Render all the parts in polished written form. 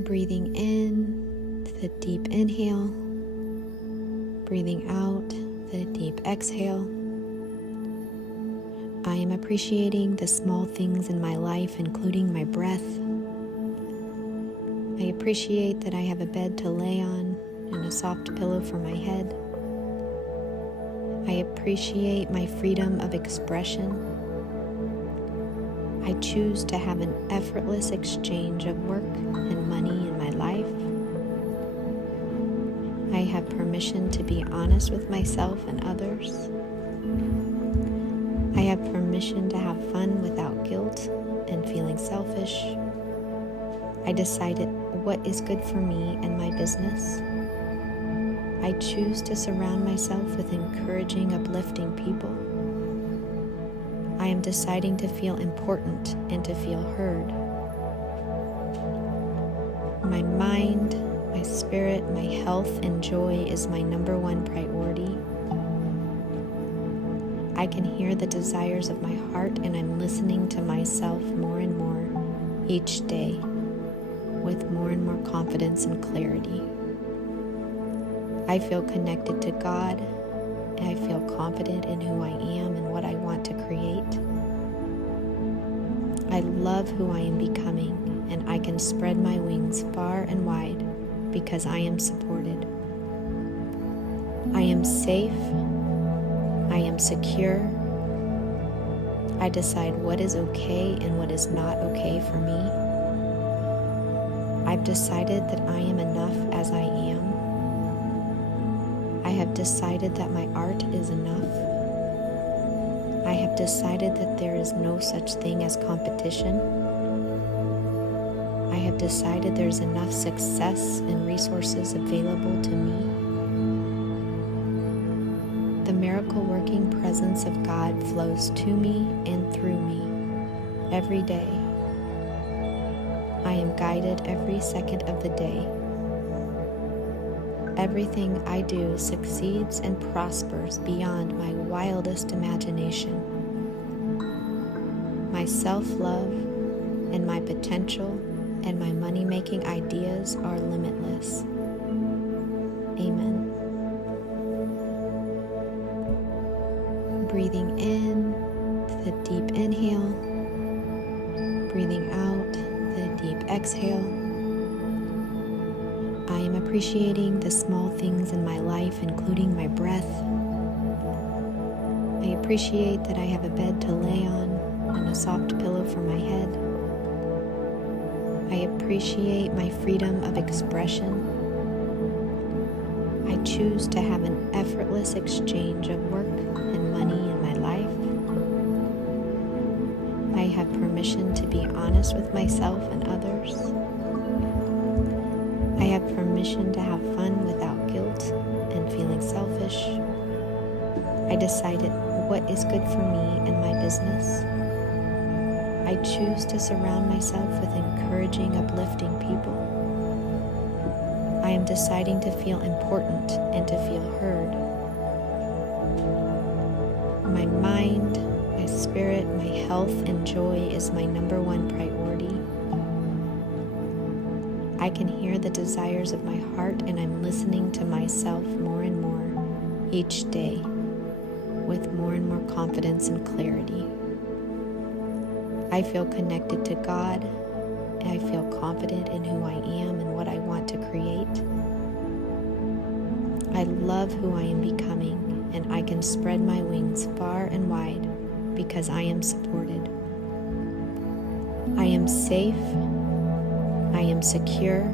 Breathing in the deep inhale, breathing out the deep exhale. I am appreciating the small things in my life, including my breath. I appreciate that I have a bed to lay on and a soft pillow for my head. I appreciate my freedom of expression. I choose to have an effortless exchange of work and money in my life. I have permission to be honest with myself and others. I have permission to have fun without guilt and feeling selfish. I decided what is good for me and my business. I choose to surround myself with encouraging, uplifting people. I am deciding to feel important and to feel heard. My mind, my spirit, my health, and joy is my number one priority. I can hear the desires of my heart, and I'm listening to myself more and more each day with more and more confidence and clarity. I feel connected to God. I feel confident in who I am and what I want to create. I love who I am becoming, and I can spread my wings far and wide because I am supported. I am safe. I am secure. I decide what is okay and what is not okay for me. I've decided that I am enough as I am. I have decided that my art is enough. I have decided that there is no such thing as competition. I have decided there's enough success and resources available to me. The miracle-working presence of God flows to me and through me every day. I am guided every second of the day. Everything I do succeeds and prospers beyond my wildest imagination. My self-love and my potential and my money-making ideas are limitless. Amen. Breathing in the deep inhale, breathing out the deep exhale. I am appreciating the small things in my life, including my breath. I appreciate that I have a bed to lay on and a soft pillow for my head. I appreciate my freedom of expression. I choose to have an effortless exchange of work and money in my life. I have permission to be honest with myself and others. I have permission to have fun without guilt and feeling selfish. I decided what is good for me and my business. I choose to surround myself with encouraging, uplifting people. I am deciding to feel important and to feel heard. My mind, my spirit, my health, and joy is my number one priority. I can hear the desires of my heart, and I'm listening to myself more and more each day with more and more confidence and clarity. I feel connected to God, and I feel confident in who I am and what I want to create. I love who I am becoming, and I can spread my wings far and wide because I am supported. I am safe. I am secure.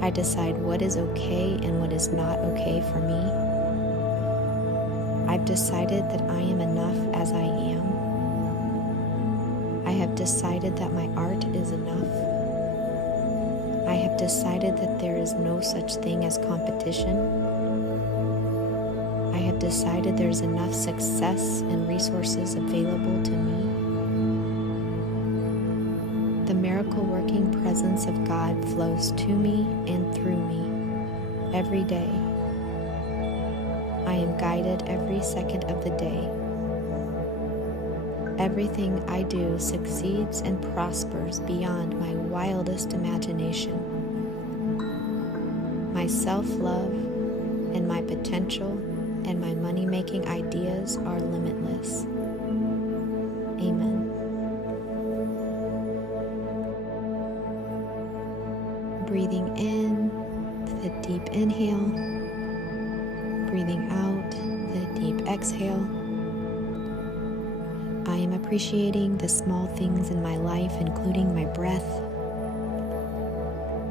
I decide what is okay and what is not okay for me. I've decided that I am enough as I am. I have decided that my art is enough. I have decided that there is no such thing as competition. I have decided there's enough success and resources available to me. The miracle-working presence of God flows to me and through me every day. I am guided every second of the day. Everything I do succeeds and prospers beyond my wildest imagination. My self-love and my potential and my money-making ideas are limitless. Amen. Breathing in, the deep inhale. Breathing out, the deep exhale. I am appreciating the small things in my life, including my breath.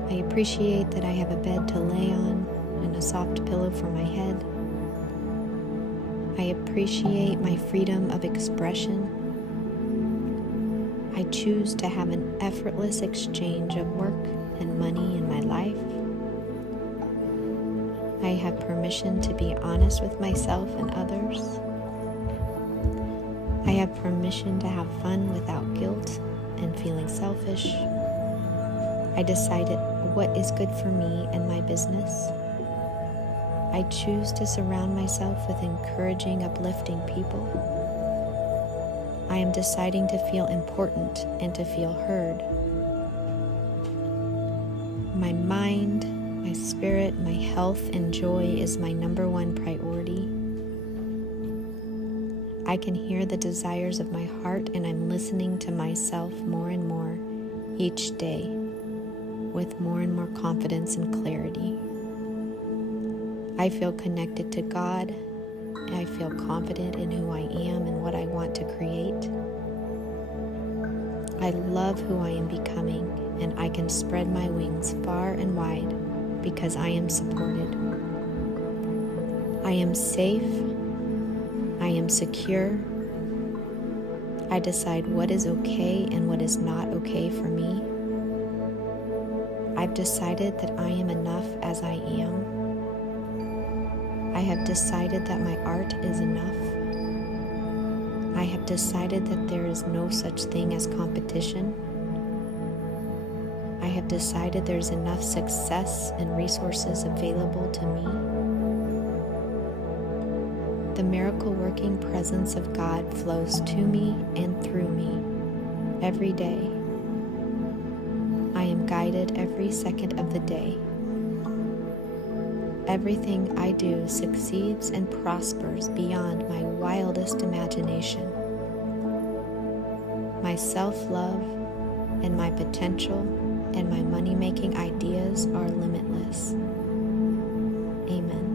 I appreciate that I have a bed to lay on and a soft pillow for my head. I appreciate my freedom of expression. I choose to have an effortless exchange of work and money in my life. I have permission to be honest with myself and others. I have permission to have fun without guilt and feeling selfish. I decided what is good for me and my business. I choose to surround myself with encouraging, uplifting people. I am deciding to feel important and to feel heard. My mind, my spirit, my health, and joy is my number one priority. I can hear the desires of my heart, and I'm listening to myself more and more each day with more and more confidence and clarity. I feel connected to God. I feel confident in who I am and what I want to create. I love who I am becoming, and I can spread my wings far and wide because I am supported. I am safe. I am secure. I decide what is okay and what is not okay for me. I've decided that I am enough as I am. I have decided that my art is enough. I have decided that there is no such thing as competition. I have decided there's enough success and resources available to me. The miracle-working presence of God flows to me and through me every day. I am guided every second of the day. Everything I do succeeds and prospers beyond my wildest imagination. My self-love and my potential and my money-making ideas are limitless. Amen.